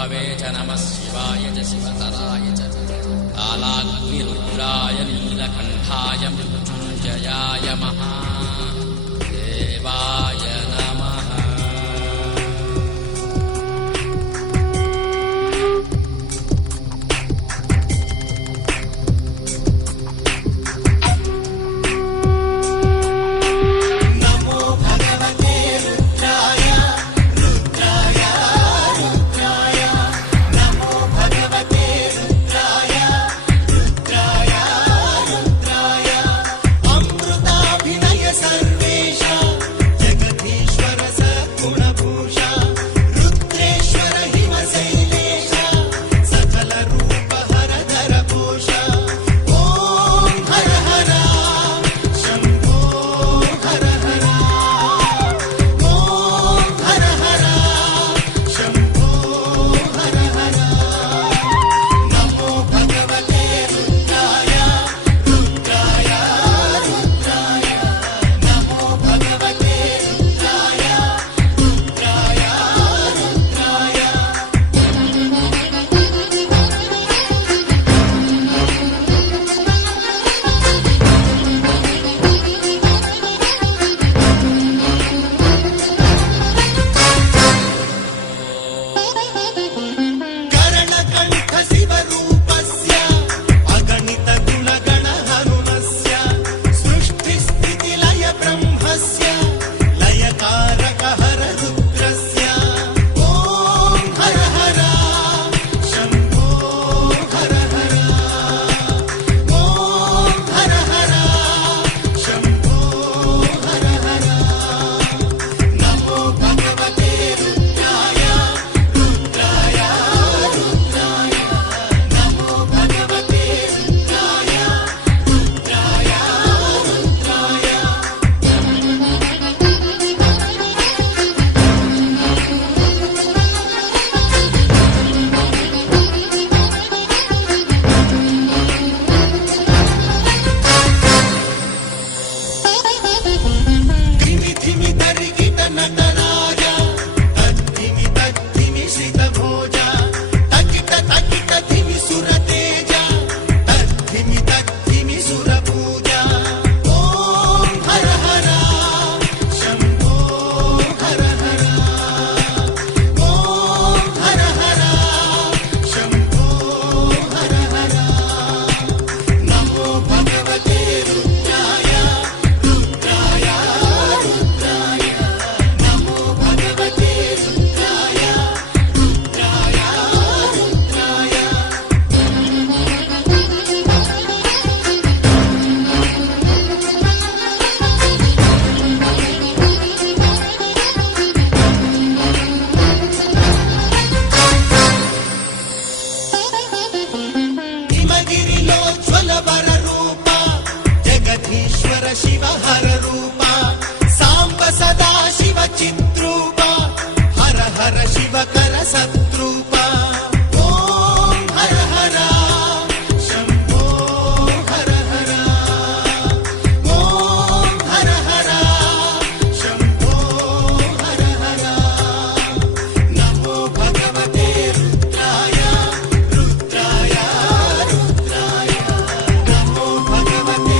प्रभवे च नमः शिवाय च शिवतराय च कालाग्निरुद्राय नीलकण्ठाय मृत्युञ्जयाय महादेवाय नमः। शिव हर रूपा सांब सदा शिव चिद्रूपा हर हर शिव कर सत्रूपा ओम हर हर शंभो हर हर ओम हर हर शंभो हर हर नमो भगवते रुद्राय रुद्राय रुद्राय नमो भगवते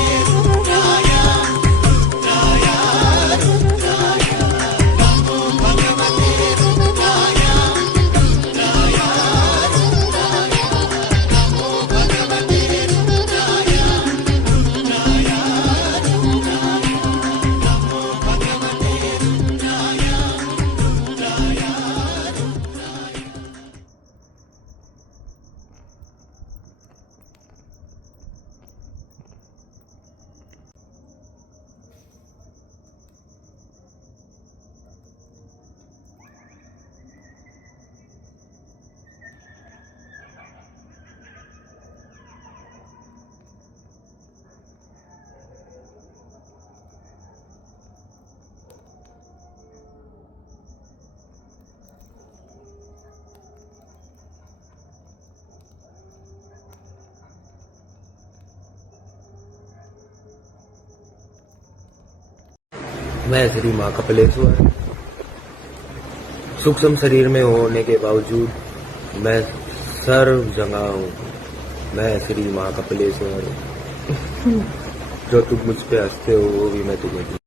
मैं श्री माँ कपिलेश्वर सूक्ष्म शरीर में होने के बावजूद मैं सर्व जगह हूँ। मैं श्री माँ कपिलेश्वर। जो तुम मुझ पे हंसते हो वो भी मैं तुम्हें